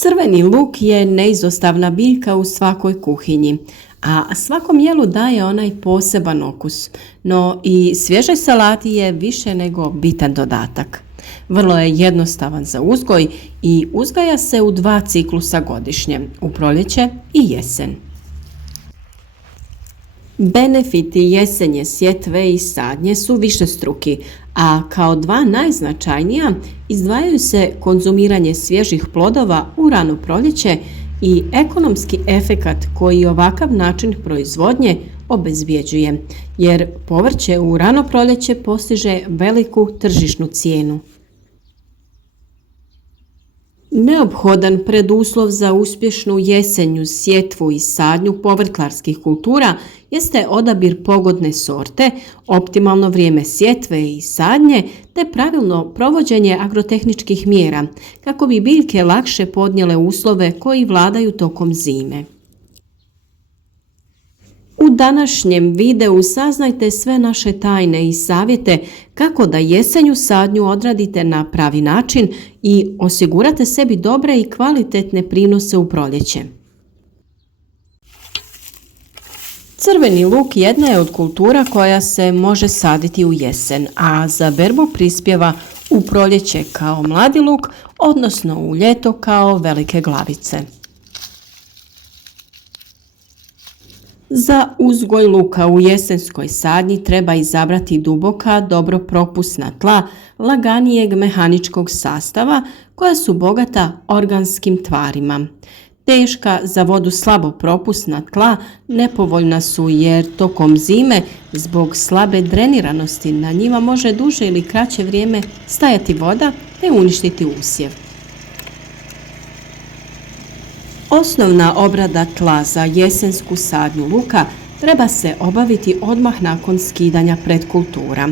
Crveni luk je neizostavna biljka u svakoj kuhinji, a svakom jelu daje onaj poseban okus, no i svježoj salati je više nego bitan dodatak. Vrlo je jednostavan za uzgoj i uzgaja se u 2 ciklusa godišnje, u proljeće i jesen. Benefiti jesenje sjetve i sadnje su višestruki, a kao 2 najznačajnija izdvajaju se konzumiranje svježih plodova u rano proljeće i ekonomski efekat koji ovakav način proizvodnje obezvjeđuje, jer povrće u rano proljeće postiže veliku tržišnu cijenu. Neophodan preduslov za uspješnu jesenju sjetvu i sadnju povrtlarskih kultura jeste odabir pogodne sorte, optimalno vrijeme sjetve i sadnje te pravilno provođenje agrotehničkih mjera kako bi biljke lakše podnijele uslove koji vladaju tokom zime. U današnjem videu saznajte sve naše tajne i savjete kako da jesenju sadnju odradite na pravi način i osigurate sebi dobre i kvalitetne prinose u proljeće. Crveni luk jedna je od kultura koja se može saditi u jesen, a za berbu prispjeva u proljeće kao mladi luk, odnosno u ljeto kao velike glavice. Za uzgoj luka u jesenskoj sadnji treba izabrati duboka, dobro propusna tla laganijeg mehaničkog sastava koja su bogata organskim tvarima. Teška, za vodu slabo propusna tla nepovoljna su jer tokom zime zbog slabe dreniranosti na njima može duže ili kraće vrijeme stajati voda te uništiti usjev. Osnovna obrada tla za jesensku sadnju luka treba se obaviti odmah nakon skidanja predkultura.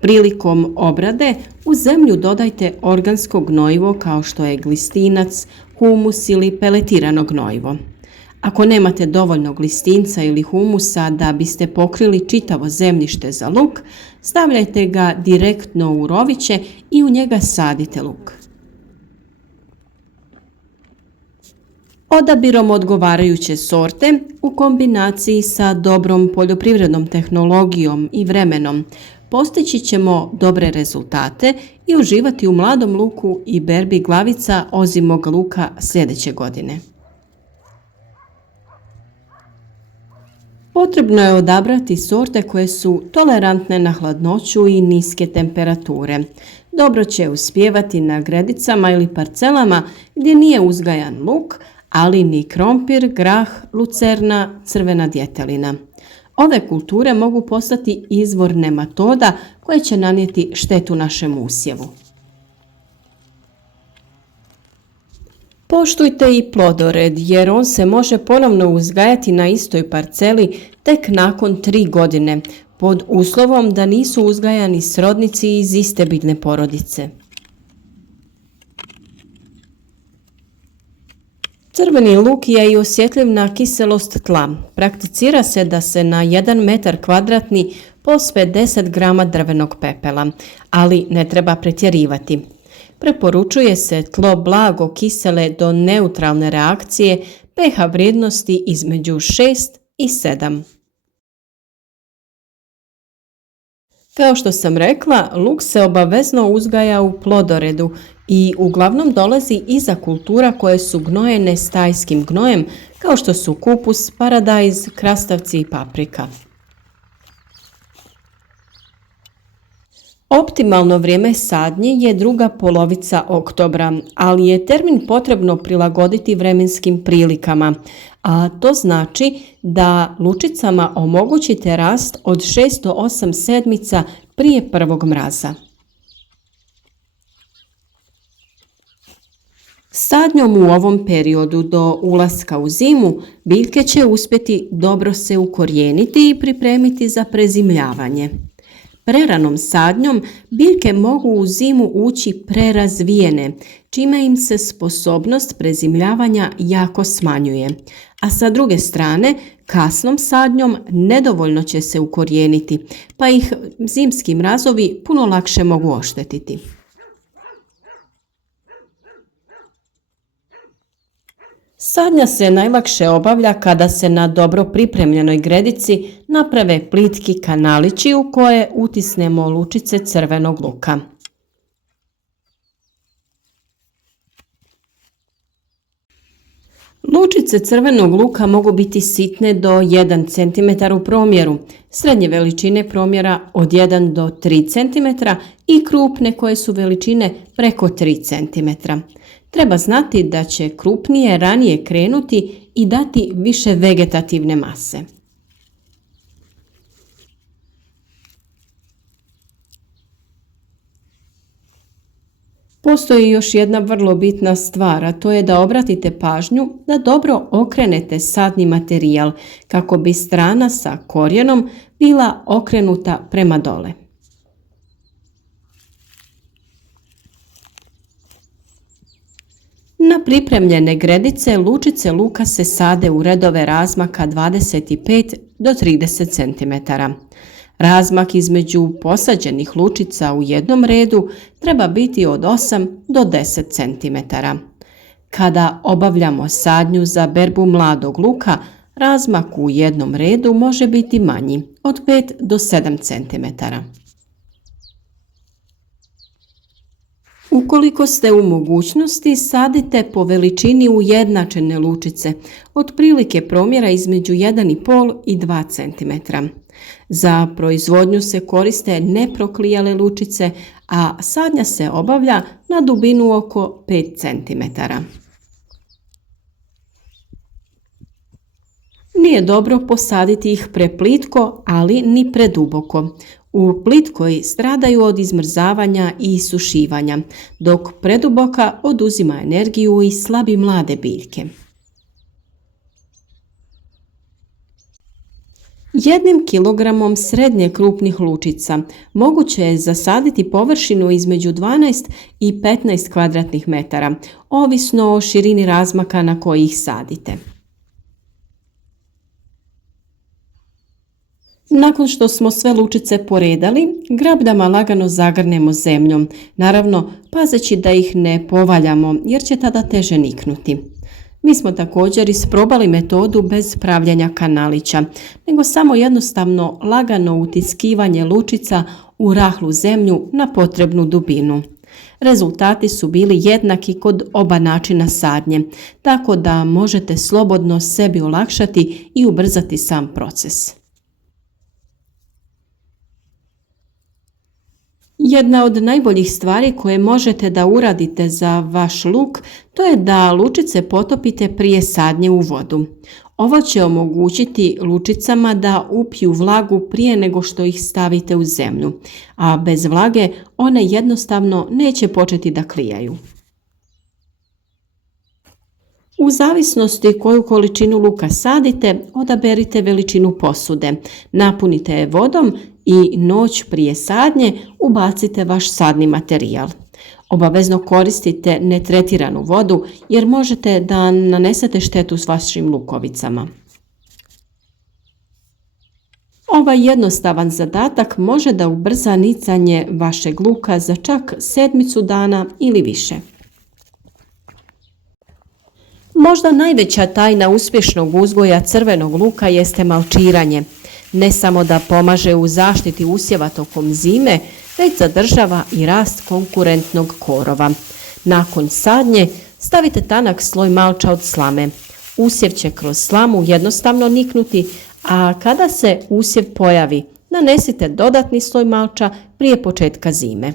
Prilikom obrade u zemlju dodajte organsko gnojivo kao što je glistinac, humus ili peletirano gnojivo. Ako nemate dovoljno glistinca ili humusa da biste pokrili čitavo zemljište za luk, stavljajte ga direktno u roviće i u njega sadite luk. Odabirom odgovarajuće sorte u kombinaciji sa dobrom poljoprivrednom tehnologijom i vremenom postići ćemo dobre rezultate i uživati u mladom luku i berbi glavica ozimog luka sljedeće godine. Potrebno je odabrati sorte koje su tolerantne na hladnoću i niske temperature. Dobro će uspijevati na gredicama ili parcelama gdje nije uzgajan luk, ali ni krompir, grah, lucerna, crvena djetelina. Ove kulture mogu postati izvor nematoda koje će nanijeti štetu našem usjevu. Poštujte i plodored jer on se može ponovno uzgajati na istoj parceli tek nakon 3 godine, pod uslovom da nisu uzgajani srodnici iz iste biljne porodice. Crveni luk je i osjetljiv na kiselost tla. Prakticira se da se na 1 metar kvadratni pospe 10 grama drvenog pepela, ali ne treba pretjerivati. Preporučuje se tlo blago kisele do neutralne reakcije pH vrijednosti između 6 i 7. Kao što sam rekla, luk se obavezno uzgaja u plodoredu i uglavnom dolazi iza kultura koje su gnojene stajskim gnojem, kao što su kupus, paradajz, krastavci i paprika. Optimalno vrijeme sadnje je druga polovica oktobra, ali je termin potrebno prilagoditi vremenskim prilikama, a to znači da lučicama omogućite rast od 6 do 8 sedmica prije prvog mraza. Sadnjom u ovom periodu do ulaska u zimu biljke će uspjeti dobro se ukorijeniti i pripremiti za prezimljavanje. Preranom sadnjom biljke mogu u zimu ući prerazvijene, čime im se sposobnost prezimljavanja jako smanjuje. A sa druge strane, kasnom sadnjom nedovoljno će se ukorijeniti, pa ih zimski mrazovi puno lakše mogu oštetiti. Sadnja se najlakše obavlja kada se na dobro pripremljenoj gredici naprave plitki kanalići u koje utisnemo lučice crvenog luka. Lučice crvenog luka mogu biti sitne do 1 cm u promjeru, srednje veličine promjera od 1 do 3 cm i krupne koje su veličine preko 3 cm. Treba znati da će krupnije ranije krenuti i dati više vegetativne mase. Postoji još jedna vrlo bitna stvar, a to je da obratite pažnju da dobro okrenete sadni materijal kako bi strana sa korijenom bila okrenuta prema dole. Na pripremljene gredice lučice luka se sade u redove razmaka 25 do 30 cm. Razmak između posađenih lučica u jednom redu treba biti od 8 do 10 cm. Kada obavljamo sadnju za berbu mladog luka, razmak u jednom redu može biti manji, od 5 do 7 cm. Ukoliko ste u mogućnosti, sadite po veličini ujednačene lučice, otprilike promjera između 1,5 i 2 cm. Za proizvodnju se koriste neproklijale lučice, a sadnja se obavlja na dubinu oko 5 cm. Nije dobro posaditi ih preplitko, ali ni preduboko. U plitkoj stradaju od izmrzavanja i isušivanja, dok preduboka oduzima energiju i slabi mlade biljke. 1 kilogramom srednje krupnih lučica moguće je zasaditi površinu između 12 i 15 kvadratnih metara, ovisno o širini razmaka na koji ih sadite. Nakon što smo sve lučice poredali, grabdama lagano zagrnemo zemljom, naravno pazeći da ih ne povaljamo jer će tada teže niknuti. Mi smo također isprobali metodu bez pravljenja kanalića, nego samo jednostavno lagano utiskivanje lučica u rahlu zemlju na potrebnu dubinu. Rezultati su bili jednaki kod oba načina sadnje, tako da možete slobodno sebi olakšati i ubrzati sam proces. Jedna od najboljih stvari koje možete da uradite za vaš luk, to je da lučice potopite prije sadnje u vodu. Ovo će omogućiti lučicama da upiju vlagu prije nego što ih stavite u zemlju, a bez vlage one jednostavno neće početi da klijaju. U zavisnosti koju količinu luka sadite, odaberite veličinu posude, napunite je vodom i noć prije sadnje ubacite vaš sadni materijal. Obavezno koristite netretiranu vodu jer možete da nanesete štetu s vašim lukovicama. Ovaj jednostavan zadatak može da ubrza nicanje vašeg luka za čak 7 dana ili više. Možda najveća tajna uspješnog uzgoja crvenog luka jeste malčiranje. Ne samo da pomaže u zaštiti usjeva tokom zime, već zadržava i rast konkurentnog korova. Nakon sadnje stavite tanak sloj malča od slame. Usjev će kroz slamu jednostavno niknuti, a kada se usjev pojavi, nanesite dodatni sloj malča prije početka zime.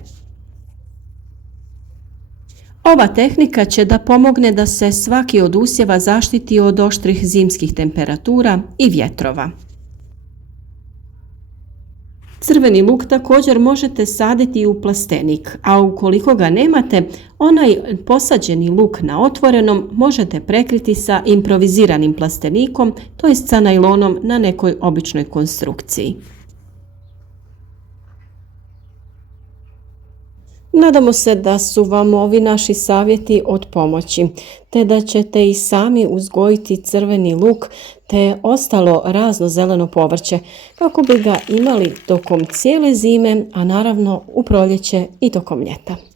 Ova tehnika će da pomogne da se svaki od usjeva zaštiti od oštrih zimskih temperatura i vjetrova. Crveni luk također možete saditi u plastenik, a ukoliko ga nemate, onaj posađeni luk na otvorenom možete prekriti sa improviziranim plastenikom, to jest sa najlonom na nekoj običnoj konstrukciji. Nadamo se da su vam ovi naši savjeti od pomoći, te da ćete i sami uzgojiti crveni luk te ostalo razno zeleno povrće kako bi ga imali tokom cijele zime, a naravno u proljeće i tokom ljeta.